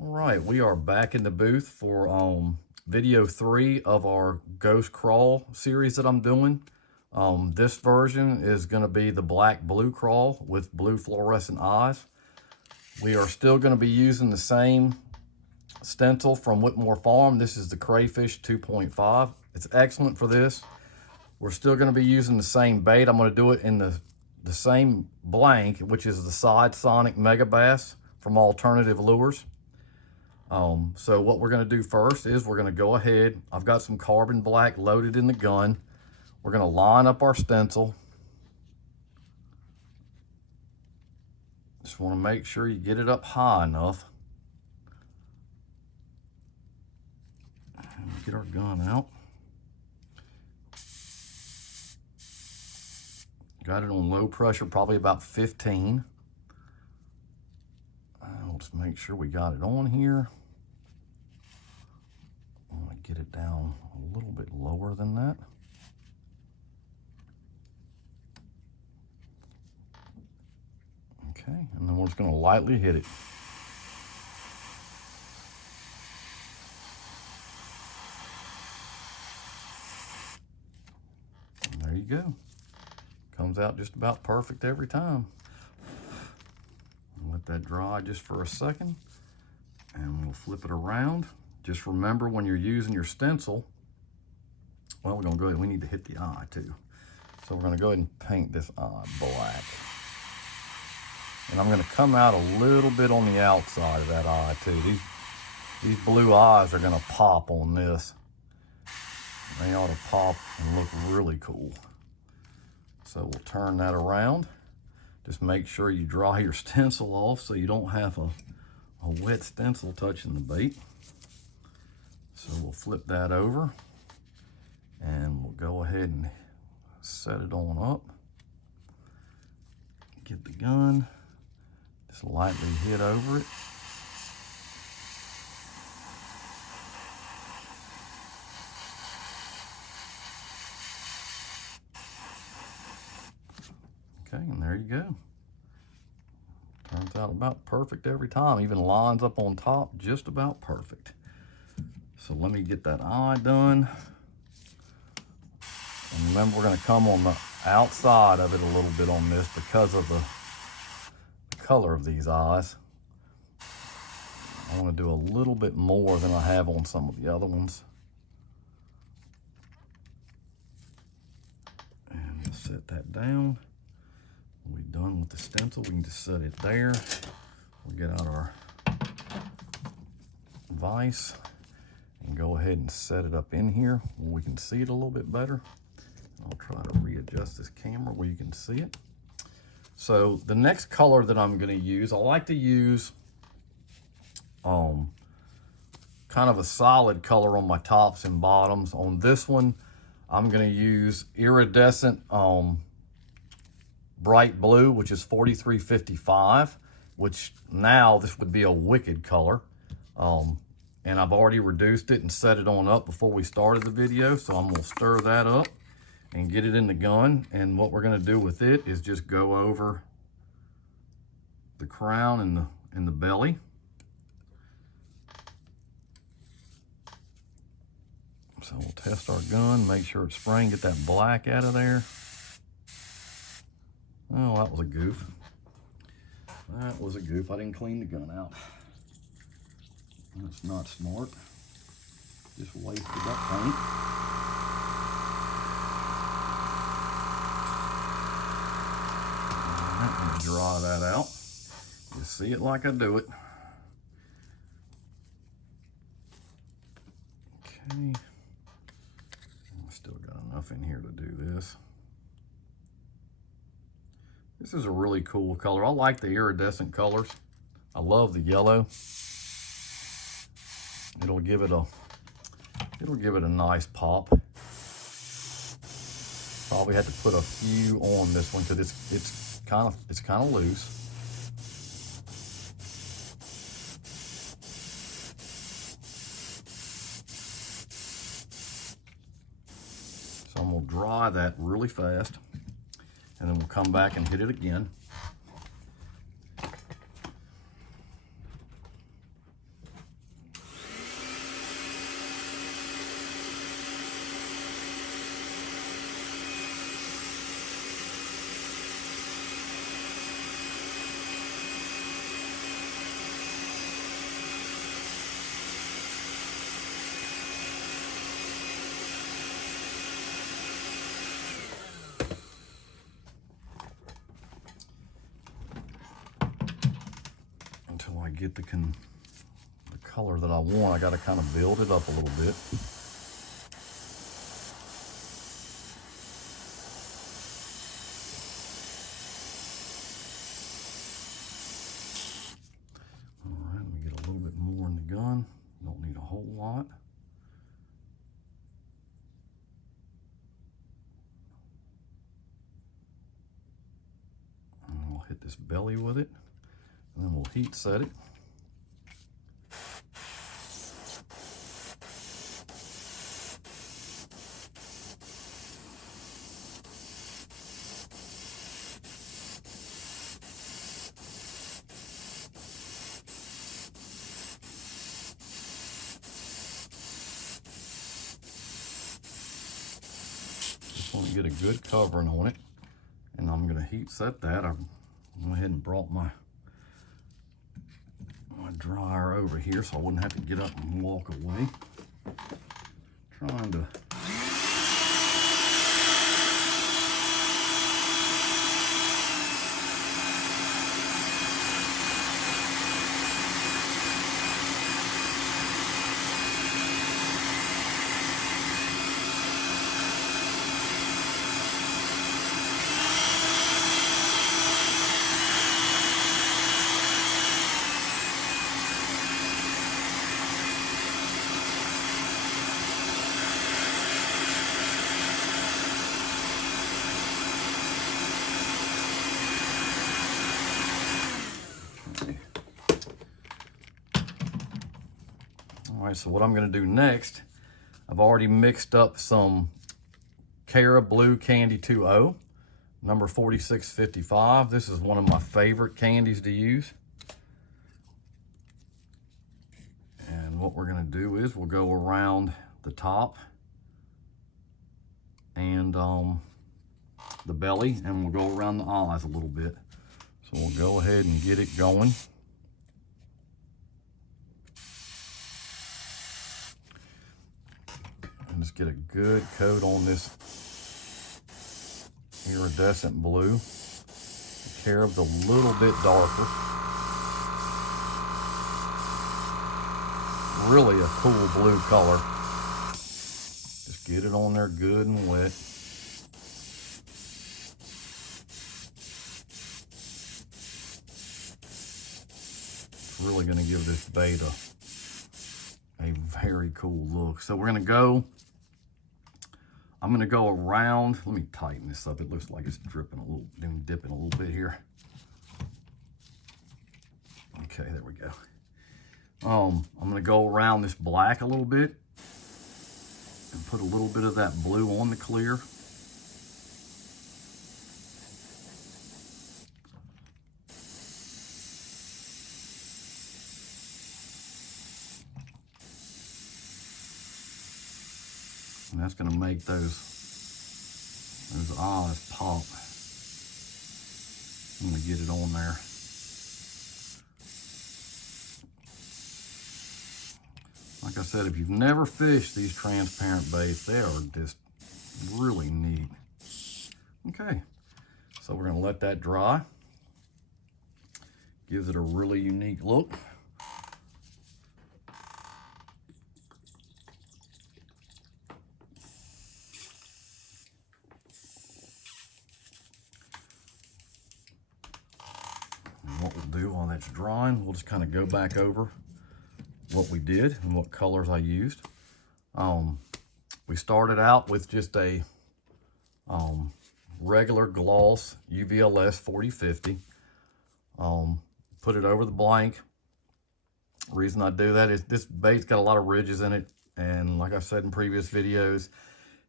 All right, we are back in the booth for video 3 of our Ghost Crawl series that I'm doing. This version is going to be the black blue crawl with blue fluorescent eyes. We are still going to be using the same stencil from Whitmore Farm. This is the Crayfish 2.5. It's excellent for this. We're still going to be using the same bait. I'm going to do it in the same blank, which is the Side Sonic Mega Bass from Alternative Lures. So what we're going to do first is we're going to go ahead. I've got some carbon black loaded in the gun. We're going to line up our stencil. Just want to make sure you get it up high enough. And get our gun out. Got it on low pressure, probably about 15. I'll just make sure we got it on here. I'm going to get it down a little bit lower than that. Okay, and then we're just going to lightly hit it. And there you go. Comes out just about perfect every time. Let that dry just for a second, and we'll flip it around. Just remember, when you're using your stencil, well, we're going to go ahead, we need to hit the eye too. So we're going to go ahead and paint this eye black. And I'm going to come out a little bit on the outside of that eye too. These blue eyes are going to pop on this. They ought to pop and look really cool. So we'll turn that around. Just make sure you dry your stencil off so you don't have a wet stencil touching the bait. So we'll flip that over and we'll go ahead and set it on up. Get the gun, just lightly hit over it. Okay, and there you go. Turns out about perfect every time. Even lines up on top just about perfect. So let me get that eye done. And remember, we're going to come on the outside of it a little bit on this because of the color of these eyes. I want to do a little bit more than I have on some of the other ones. And we'll set that down. We're done with the stencil. We can just set it there. We'll get out our vise and go ahead and set it up in here where we can see it a little bit better. I'll try to readjust this camera where you can see it. So the next color that I'm going to use, I like to use kind of a solid color on my tops and bottoms. On this one, I'm going to use Iridescent bright blue, which is 4355, which now this would be a wicked color. And I've already reduced it and set it on up before we started the video. So I'm gonna stir that up and get it in the gun. And what we're gonna do with it is just go over the crown and the belly. So we'll test our gun, make sure it's spraying, get that black out of there. Oh, that was a goof. That was a goof. I didn't clean the gun out. That's not smart. Just wasted that paint. All right, let me dry that out. You see it like I do it. Okay. I still got enough in here to do this. This is a really cool color. I like the iridescent colors. I love the yellow. It'll give it a nice pop. Probably had to put a few on this one because it's kind of loose. So I'm gonna dry that really fast, and then we'll come back and hit it again. get the color that I want, I got to kind of build it up a little bit. All right, let me get a little bit more in the gun. Don't need a whole lot. And we'll hit this belly with it, and then we'll heat set it. Want to get a good covering on it, and I'm going to heat set that. I went ahead and brought my dryer over here so I wouldn't have to get up and walk away. Trying to All right, so what I'm going to do next, I've already mixed up some Craw Blue Candy 2.0, number 4655. This is one of my favorite candies to use. And what we're going to do is we'll go around the top and the belly, and we'll go around the eyes a little bit. So we'll go ahead and get it going. Just get a good coat on this iridescent blue. The carob's a little bit darker. Really a cool blue color. Just get it on there good and wet. It's really going to give this bait a very cool look. So we're going to go, I'm going to go around. Let me tighten this up. It looks like it's dripping a little, dipping a little bit here. Okay, there we go. I'm going to go around this black a little bit and put a little bit of that blue on the clear. And that's going to make those eyes pop. I'm going to get it on there. Like I said, if you've never fished these transparent baits, they are just really neat. Okay, so we're going to let that dry. Gives it a really unique look. What we'll do while that's drying, we'll just kind of go back over what we did and what colors I used. We started out with just a regular gloss UVLS 4050. Put it over the blank. Reason I do that is this bait's got a lot of ridges in it, and like I said in previous videos,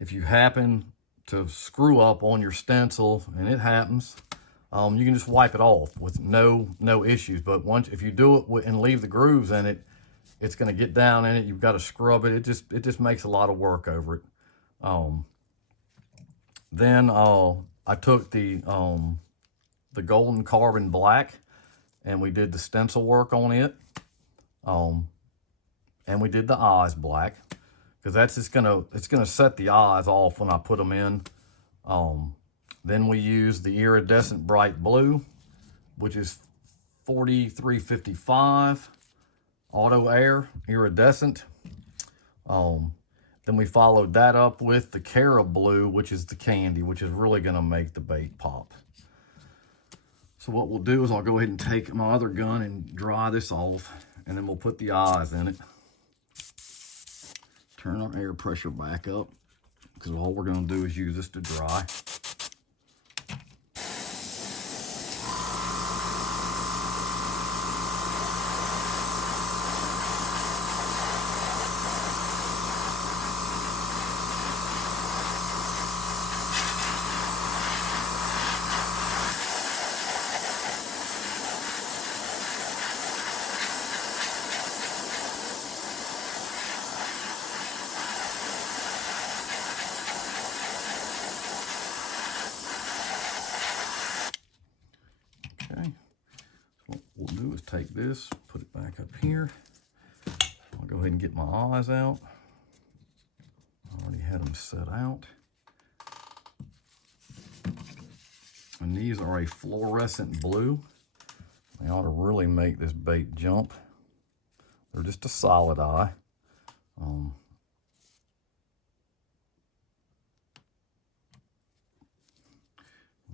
if you happen to screw up on your stencil, and it happens, you can just wipe it off with no issues. But once, if you do it and leave the grooves in it, it's going to get down in it. You've got to scrub it. It just makes a lot of work over it. Then I took the golden carbon black, and we did the stencil work on it. And we did the eyes black, because that's just it's gonna set the eyes off when I put them in. Then we used the iridescent bright blue, which is 4355 Auto Air Iridescent. Then we followed that up with the Cara Blue, which is the candy, which is really going to make the bait pop. So what we'll do is I'll go ahead and take my other gun and dry this off, and then we'll put the eyes in it. Turn our air pressure back up, because all we're going to do is use this to dry. What we'll do is take this, put it back up here. I'll go ahead and get my eyes out. I already had them set out. And these are a fluorescent blue. They ought to really make this bait jump. They're just a solid eye. You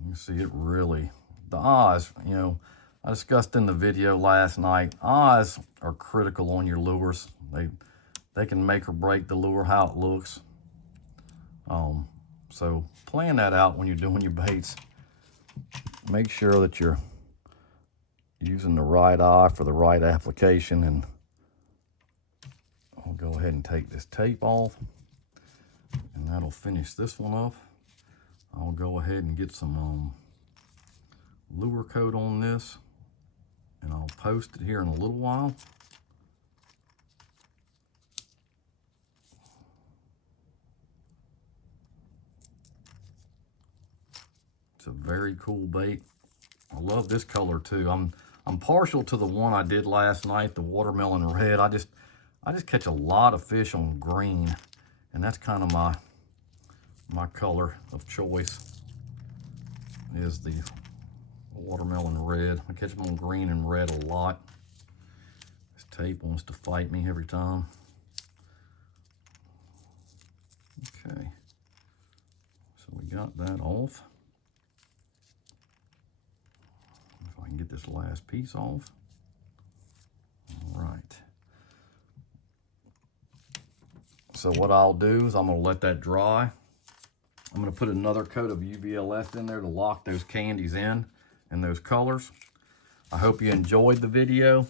can see it really, the eyes, you know, I discussed in the video last night, eyes are critical on your lures. They can make or break the lure, how it looks. So plan that out when you're doing your baits. Make sure that you're using the right eye for the right application. And I'll go ahead and take this tape off, and that'll finish this one up. I'll go ahead and get some lure coat on this, and I'll post it here in a little while. It's a very cool bait. I love this color too. I'm partial to the one I did last night, the watermelon red. I just catch a lot of fish on green, and that's kind of my color of choice is the watermelon red. I catch them on green and red a lot. This tape wants to fight me every time. Okay, so we got that off. If I can get this last piece off. All right. So what I'll do is I'm going to let that dry. I'm going to put another coat of UVLS in there to lock those candies in and those colors. I hope you enjoyed the video.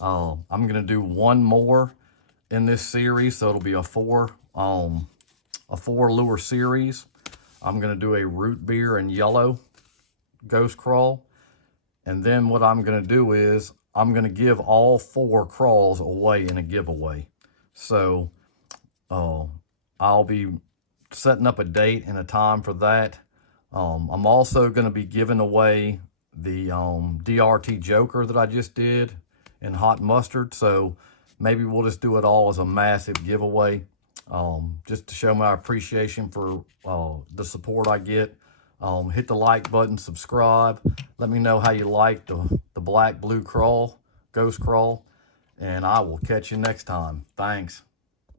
I'm going to do one more in this series, so it'll be a four lure series. I'm going to do a root beer and yellow ghost crawl, and then what I'm going to do is I'm going to give all 4 crawls away in a giveaway. So I'll be setting up a date and a time for that. I'm also going to be giving away the DRT Joker that I just did in hot mustard. So maybe we'll just do it all as a massive giveaway, just to show my appreciation for the support I get. Hit the like button, subscribe. Let me know how you like the black blue crawl, ghost crawl, and I will catch you next time. Thanks.